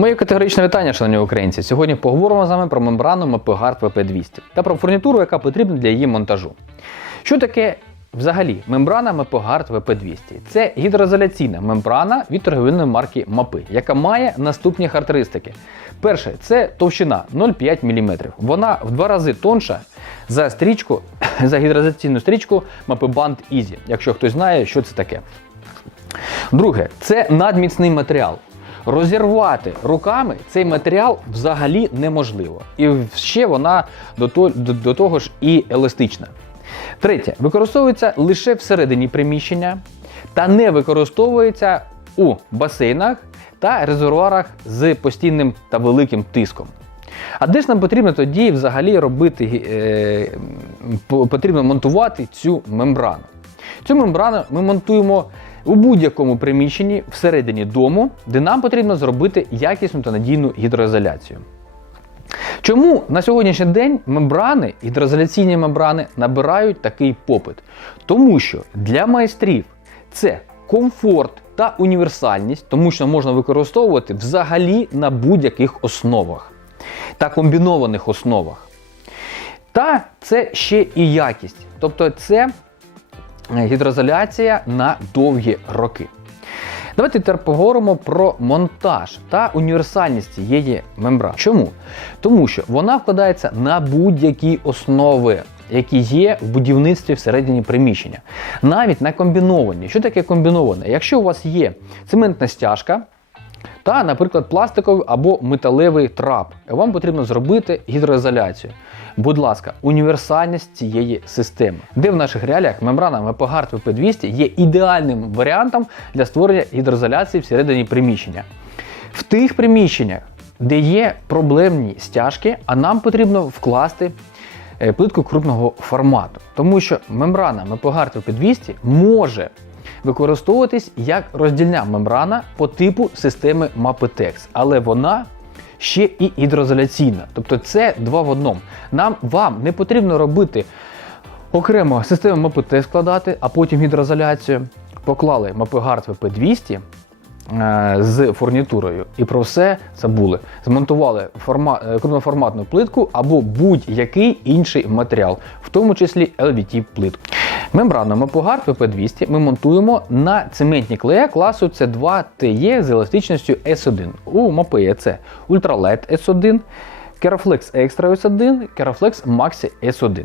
Моє категоричне вітання, шановні українці. Сьогодні поговоримо з вами про мембрану MPGARD VP200 та про фурнітуру, яка потрібна для її монтажу. Що таке взагалі мембрана MPGARD VP200? Це гідроізоляційна мембрана від торговельної марки МАПИ, яка має наступні характеристики. Перше, це товщина 0,5 мм. Вона в два рази тонша за стрічку, за гідроізоляційну стрічку MAPI Band Easy, якщо хтось знає, що це таке. Друге, це надміцний матеріал. Розірвати руками цей матеріал взагалі неможливо. І ще вона до того, ж і еластична. Третє, використовується лише всередині приміщення та не використовується у басейнах та резервуарах з постійним та великим тиском. А де ж нам потрібно тоді взагалі робити, е, потрібно монтувати цю мембрану? Цю мембрану ми монтуємо у будь-якому приміщенні всередині дому, де нам потрібно зробити якісну та надійну гідроізоляцію. Чому на сьогоднішній день мембрани, гідроізоляційні мембрани набирають такий попит? Тому що для майстрів це комфорт та універсальність, тому що можна використовувати взагалі на будь-яких основах та комбінованих основах. Та це ще і якість. Тобто це гідроізоляція на довгі роки. Давайте тепер поговоримо про монтаж та універсальність цієї мембрани. Чому? Тому що вона вкладається на будь-які основи, які є в будівництві всередині приміщення, навіть на комбіновані. Що таке комбіноване? Якщо у вас є цементна стяжка, та, наприклад, пластиковий або металевий трап. Вам потрібно зробити гідроізоляцію. Будь ласка, універсальність цієї системи, де в наших реаліях мембрана MPGARD VP200 є ідеальним варіантом для створення гідроізоляції всередині приміщення. В тих приміщеннях, де є проблемні стяжки, а нам потрібно вкласти е, плитку крупного формату, тому що мембрана MPGARD VP200 може використовуватись як роздільна мембрана по типу системи Mapitex, але вона ще і гідроізоляційна. Тобто це два в одному. Нам вам не потрібно робити окремо систему Mapitex складати, а потім гідроізоляцію. Поклали VP200 е, з фурнітурою і про все забули. Змонтували форма, е, крупноформатну плитку або будь-який інший матеріал, в тому числі LVT плитку. Мембрану MapoGuard VP200 ми монтуємо на цементні клея класу C2 TE з еластичністю S1. У Mapei це Ultralight S1, Keraflex Extra S1, Keraflex Maxi S1.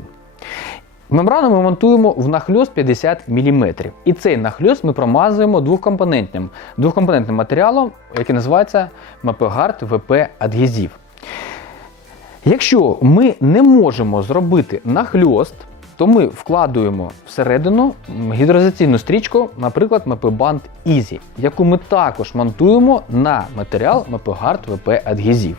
Мембрану ми монтуємо в нахльост 50 мм. І цей нахльост ми промазуємо двохкомпонентним, двохкомпонентним матеріалом, який називається MapoGuard VP Adhesive. Якщо ми не можемо зробити нахльост, то ми вкладуємо всередину м, гідроізоляційну стрічку, наприклад, MapoBand Easy, яку ми також монтуємо на матеріал MapoGuard VP Adhesive.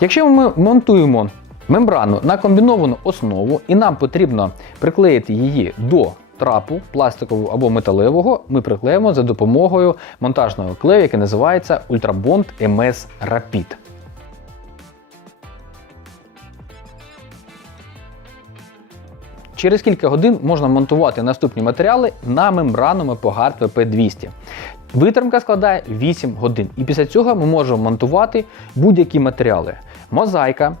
Якщо ми монтуємо мембрану на комбіновану основу і нам потрібно приклеїти її до трапу пластикового або металевого, ми приклеїмо за допомогою монтажного клею, який називається Ultrabond MS Rapid. Через кілька годин можна монтувати наступні матеріали на мембрану Мепогард VP200. Витримка складає 8 годин. І після цього ми можемо монтувати будь-які матеріали: мозаїка,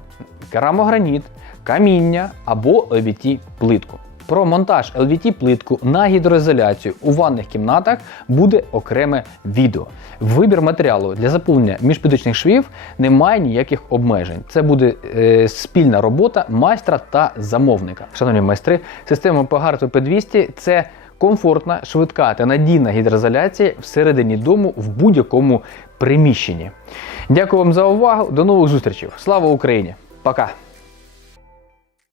керамограніт, каміння або LVT плитку. Про монтаж LVT плитку на гідроізоляцію у ванних кімнатах буде окреме відео. Вибір матеріалу для заповнення міжпідочних швів не має ніяких обмежень. Це буде е, спільна робота майстра та замовника. Шановні майстри, система PGARD P200 це комфортна, швидка та надійна гідроізоляція всередині дому в будь-якому приміщенні. Дякую вам за увагу. До нових зустрічей. Слава Україні! Пока!